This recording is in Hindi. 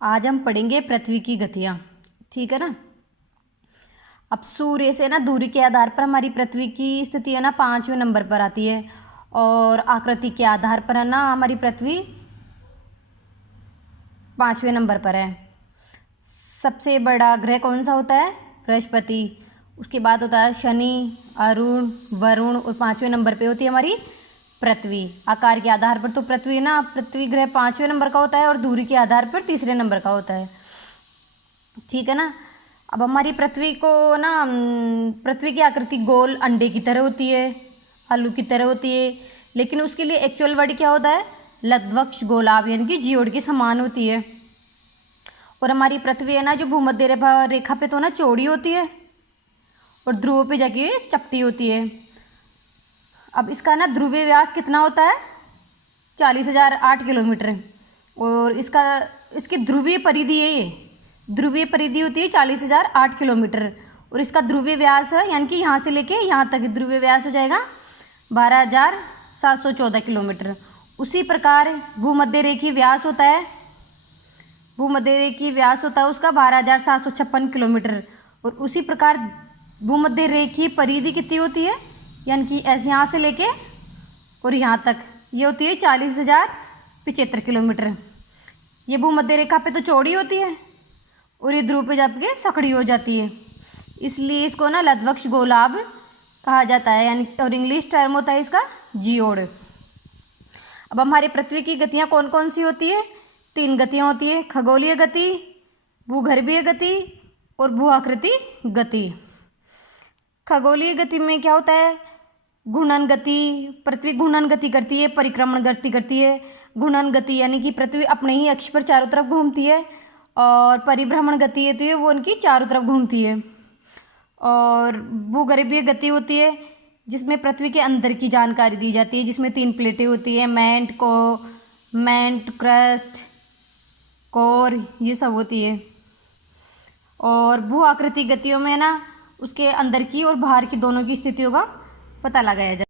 आज हम पढ़ेंगे पृथ्वी की गतियाँ। ठीक है ना। अब सूर्य से ना दूरी के आधार पर हमारी पृथ्वी की स्थिति है ना 5वें नंबर पर आती है, और आकृति के आधार पर है ना हमारी पृथ्वी 5वें नंबर पर है। सबसे बड़ा ग्रह कौन सा होता है? बृहस्पति। उसके बाद होता है शनि, अरुण, वरुण, और 5वें नंबर पे होती है हमारी पृथ्वी। आकार के आधार पर तो पृथ्वी ग्रह 5वें नंबर का होता है, और दूरी के आधार पर तीसरे नंबर का होता है। ठीक है ना। अब हमारी पृथ्वी को ना पृथ्वी की आकृति गोल अंडे की तरह होती है, आलू की तरह होती है, लेकिन उसके लिए एक्चुअल वर्ड क्या होता है? लघ्वक्ष गोलाभ, यानी कि जियोड के समान होती है। और हमारी पृथ्वी है ना जो भूमध्य रेखा पे तो ना चौड़ी होती है, और ध्रुव पे जाके चपटी होती है। अब इसका ना ध्रुवीय व्यास कितना होता है? 40,008 किलोमीटर। और इसकी ध्रुवीय परिधि है, ये ध्रुवीय परिधि होती है 40,008 किलोमीटर। और इसका ध्रुवीय व्यास है, यानी कि यहाँ से लेके यहाँ तक ध्रुवीय व्यास हो जाएगा 12,714 किलोमीटर। उसी प्रकार भूमध्य रेखीय व्यास होता है, उसका 12,756 किलोमीटर। और उसी प्रकार भूमध्य रेखीय परिधि कितनी होती है? यानी कि ऐसे यहाँ से लेके और यहाँ तक ये होती है 40,075 किलोमीटर। ये भूमध्य रेखा पे तो चौड़ी होती है, और ये ध्रुव पे जाके सकड़ी हो जाती है, इसलिए इसको ना लघ्वक्ष गोलाभ कहा जाता है, यानी और इंग्लिश टर्म होता है इसका जियोड। अब हमारे पृथ्वी की गतियाँ कौन कौन सी होती है? 3 गतियाँ होती है: खगोलीय गति, भूगर्भीय गति और भू आकृति गति। खगोलीय गति में क्या होता है? घूर्णन गति। पृथ्वी घूर्णन गति करती है, परिक्रमण गति करती है। घूर्णन गति यानी कि पृथ्वी अपने ही अक्ष पर चारों तरफ घूमती है, और परिभ्रमण गति होती है वो उनकी चारों तरफ घूमती है। और भूगर्भीय गति होती है जिसमें पृथ्वी के अंदर की जानकारी दी जाती है, जिसमें 3 प्लेटें होती है: मैंट, क्रस्ट, कोर, ये सब होती है। और भू आकृति गतियों में ना उसके अंदर की और बाहर की दोनों की स्थितियों का पता लगाया जाए।